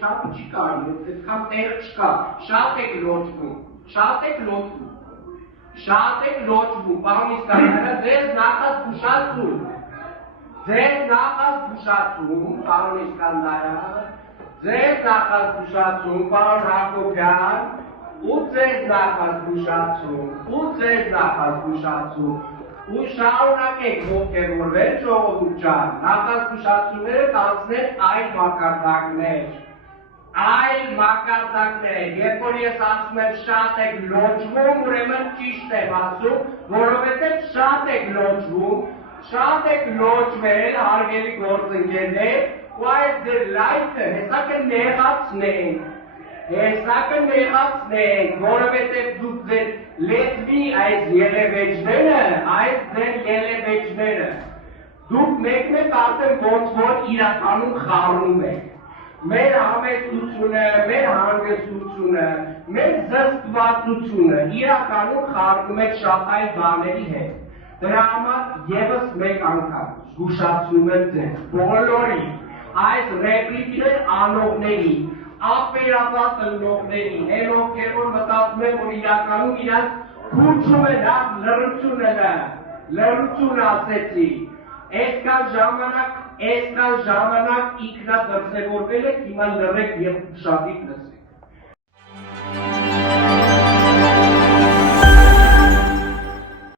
Շատ չի կարի, այդքան տեղ չկա, շատ եք լոճվում, շատ եք լոճվում, պարոն Իսկանդարյանը, ձեզ նախազգուշացում, պարոն Իսկանդարյանը, ձեզ նախազգուշացում, պարոն Հակոբյան, ու ձեզ նախազգուշացում, ու շարունակեք ողջևորվել ժողովուրդ ջան, նախազգուշացումները կանցնեն այլ մակարդակներ, երբ որ ես ասում եմ շատ եք լոճվում, ուրեմն ճիշտ եմ ասում, որովհետև շատ եք լոճվել, հարգելի գործընկերներ, ու այդ ձեր լայքը հեսա կնեղացնենք, որովհետև դուք ձեր լեզվի այս ելևեջները, դուք մեկնեք արդեն ոնց որ իրականում խառնում եք, մեր համեստությունը, մեր հանգստությունը, մեր զսպվածությունը իրականում խառնում եք շատ այլ բաների հետ, դրա համար ևս մեկ անգամ զգուշացնում եմ ձեզ, բոլորի այս ռեպլիկներ անողների, ապերապատ ըլլողների, հեն ովքեր որ մտածում են, որ իրականում իրանց քուրջում է լավ լռություն ասեցի, այսքան ժամանակ ինքնա դրսևորվել եք, հիմա լռեք և ուշադիր լսեք։